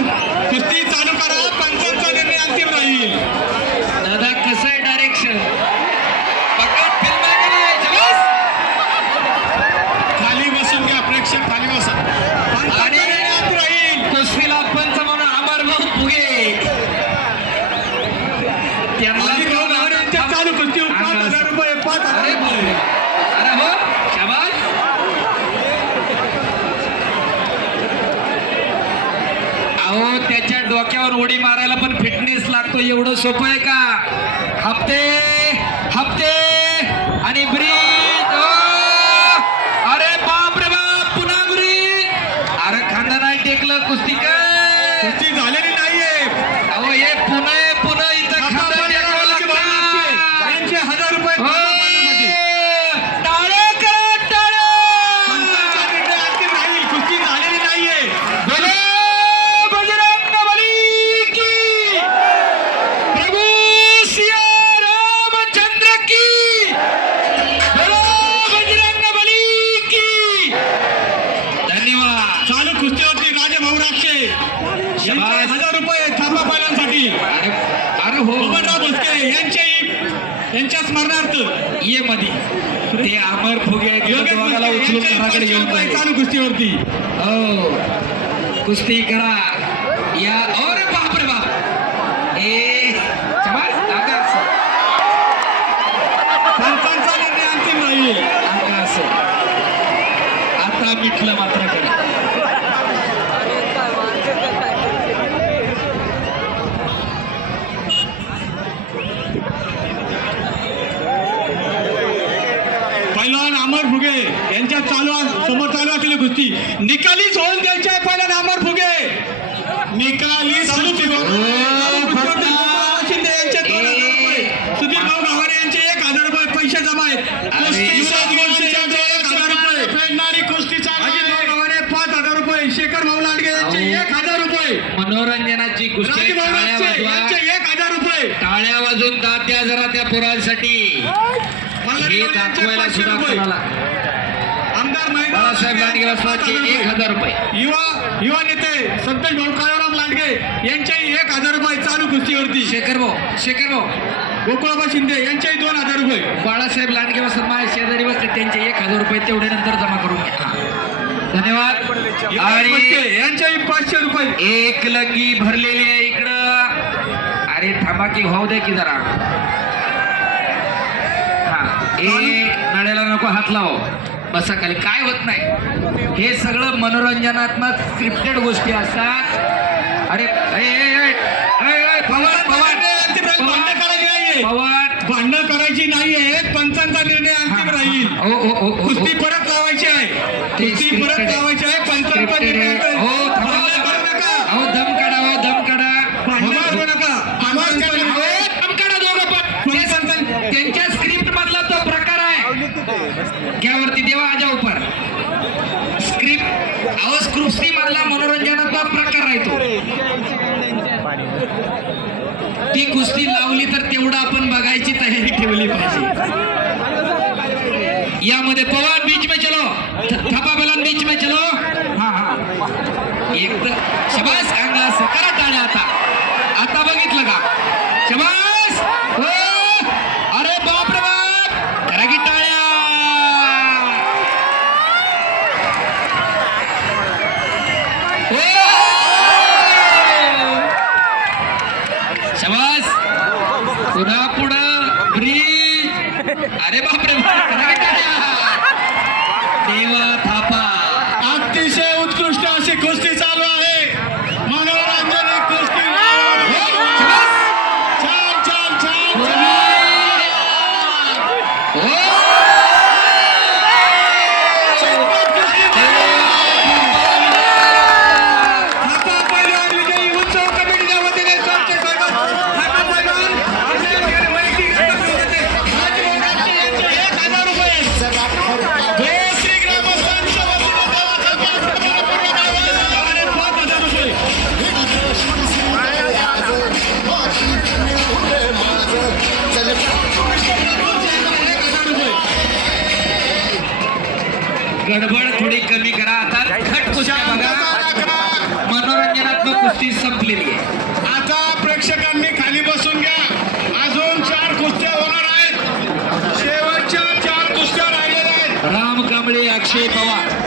कुस्ती चालू करा, पंचांचा निर्णय अंतिम राहील. दादा कसं आहे डायरेक्शन पकड फिल्म जबस खाली बसून घ्या प्रेक्षक, खाली बसा. पंचांचा आणि निर्णय अंतिम राहील. कुस्तीला पंच म्हणून अमरभाऊ फुगे त्यांना अजित भाऊ गावडे यांच्या चालू कुस्ती 5,000 रुपये, 5,000 अरे रुपये. अरे हो शाबास. अहो त्याच्या डोक्यावर उडी मारायला पण फिटनेस लागतो, एवढं सोपं आहे का? हप्ते हप्ते आणि ब्रिज. अरे बाप रे बाप, पुन्हा ब्रिज. अरे खांदा नाही टेकलं कुस्ती काय. कुस्ती झालेली नाहीये. अहो हे पुन्हा इथं खांदा टेकावं लागतं. यांचे 1,000 रुपये हो. पाण्यासाठी. टाळ्या करा, टाळ्या. पंचांचा निर्णय अंतिम राहील. कुस्ती झालेली नाहीये. बोलो बजरंगबली की, प्रभू सिया रामचंद्र की. बोलो बजरंगबली की. धन्यवाद. चालू कुस्तीवरती राजे भाऊ राक्षे यांचे शाबास. 1,000 रुपये थापा पायलांसाठी. अरे अरे हो बबनराव भोसले यांच्या स्मरणार्थ ये मध्ये ते अमर फुगे आहेत, योगेश दोघाला भोसले उचलून यांचे घराकडे 500 घेऊन रुपये जाईल. चालू कुस्तीवरती. हो कुस्ती करा या. और बाप रे बाप. ए शाबास. आकाश पंचांचा निर्णय अंतिम राहील. आकाश आता मिटलं मात्र करा. पैलवान अमर फुगे यांच्या समोर चालू असलेली कुस्ती निकालीच होऊन द्यायची आहे. पैलवान अमर फुगे निकाली शिंदे यांचे 2,000 रुपये, सुधीर भाऊ गावाडे यांचे 1,000 रुपये पैसे जमा आहेत. कुस्ती युवराज गोडसे यांचे 1,000 रुपये, फेडणारी कुस्ती अजित भाऊ गावाडे 5,000 रुपये, शेखर भाऊ लांडगे यांचे 1,000 रुपये, मनोरंजनाची कुस्ती. राजे भाऊ टाळ्या राक्षे वाजवा, यांचे 1,000 रुपये, टाळ्या वाजून दाद द्या जरा त्या पोरांसाठी. मल्हारी हे भाऊ यांचे दाखवायला 500 सुद्धा रुपये, कोणाला. आमदार महेंद्र बाळासाहेब लांडगे वस्तादचे 1,000 रुपये. युवा नेते संतोष भाऊ काळाराम लांडगे यांच्याही 1,000 रुपये चालू कुस्तीवरती. शेखर भाऊ गोकुळाबा शिंदे यांच्याही 2,000 रुपये. बाळासाहेब लांडगे वसत माझ्या शेजारी बसते, त्यांचे 1,000 रुपये तेवढे नंतर जमा करून घ्या. धन्यवाद. युवराज आणि भोसले यांच्याही 500 रुपये. एक लगी भरलेली आहे इकडं. अरे थांबा की भाऊ दे की जरा. हा नळ्याला नको हात लाव, बसा खाली. काय होत नाही, हे सगळं मनोरंजनात्मक स्क्रिप्टेड गोष्टी असतात. अरे भांडणं करायची नाहीये. पंचांचा निर्णय अंतिम राहील. कुस्ती परत लावायची आहे. कुस्ती परत लावायची आहे. पंचांचा निर्णय भांडणं करू नका. दम काढा, दम काढा. भांडणं करू नका. पंचांचा निर्णय दम काढा दोघं पण. त्यांच्या स्क्रिप्ट मधला तो प्रकार आहे. घ्यावरती देवा आजा उपर स्क्रिप्ट कुस्ती मधला मनोरंजनाचा प्रकार आहे तो. ती कुस्ती लावली तर तेवढं आपण बघायची तयारी ठेवली पाहिजे. यामध्ये पवार बीच में चलो, थापा बलान बीच में चलो. हा एक तर शबास. अंगास करा टाळ्या. आता बघितलं का शबास. अरे बाप रे बाप, करा की टाळ्या. शबास. पुन्हा पुढं ब्रिज. अरे बापरे बाप, करा की टाळ्या. देवा थापा. अतिशय उत्कृष्ट अशी कुस्ती चालू आहे. मनोरंजन कुस्ती. छान छान छान थापा पैलवान विजयी. उत्सव कमिटीच्या वतीने सरचे साहेब थापा पैलवान आपल्या वैयक्तिक राजे भाऊ राक्षे यांचे कुस्ती संपलेली आहे. आता प्रेक्षकांनी खाली बसून घ्या. अजून 4 कुस्त्या होणार आहेत. शेवटच्या 4 कुस्त्या राहिलेल्या आहेत. राम कांबळे, अक्षय पवार